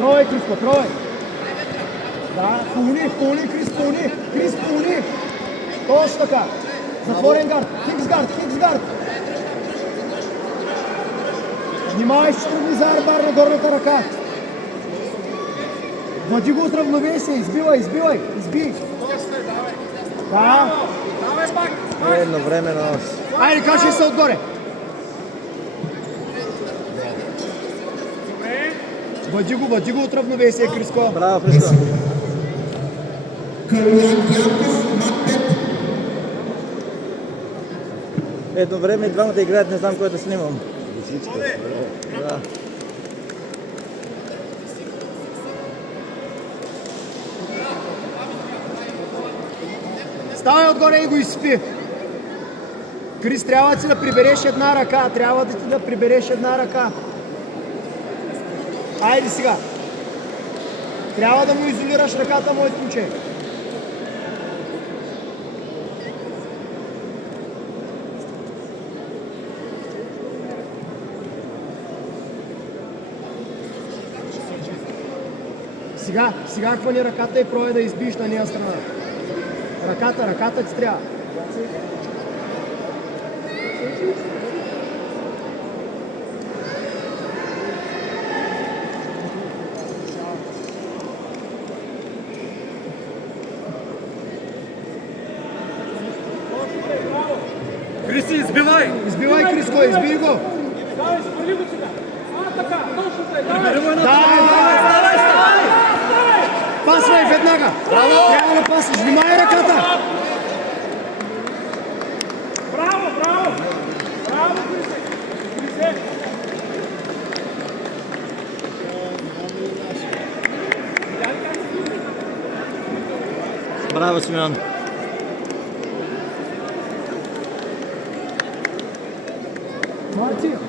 Пробай, Криско, пробай. Да, пълни, Крис, пълни. Точно така. Затворен гард, хикс гард. Внимавай, ще тръгни за арбар на горната ръка. Влади го от равновесие, избивай. Да. Едно време на нас. Айде, качай се отгоре. Влади го от равновесие, Криско. Браво, Христо. Едно време и двамата играят, не знам кой да снимам. Да. Ставай отгоре и го изспи. Крис, трябва да ти да прибереш една ръка. Айде сега. Трябва да му изолираш ръката, моят момче. Сега хвани ръката и пробвай да избиеш на нея страна. Ръката ти трябва. Криси, избивай! Избивай, Криско, избий го! Давай, спали го сега! Така, точно така! Давай! Пасвай веднага! Трябва да пасваш, внимай ръката! Браво, Крисе! Браво, Симеон. Молодцы!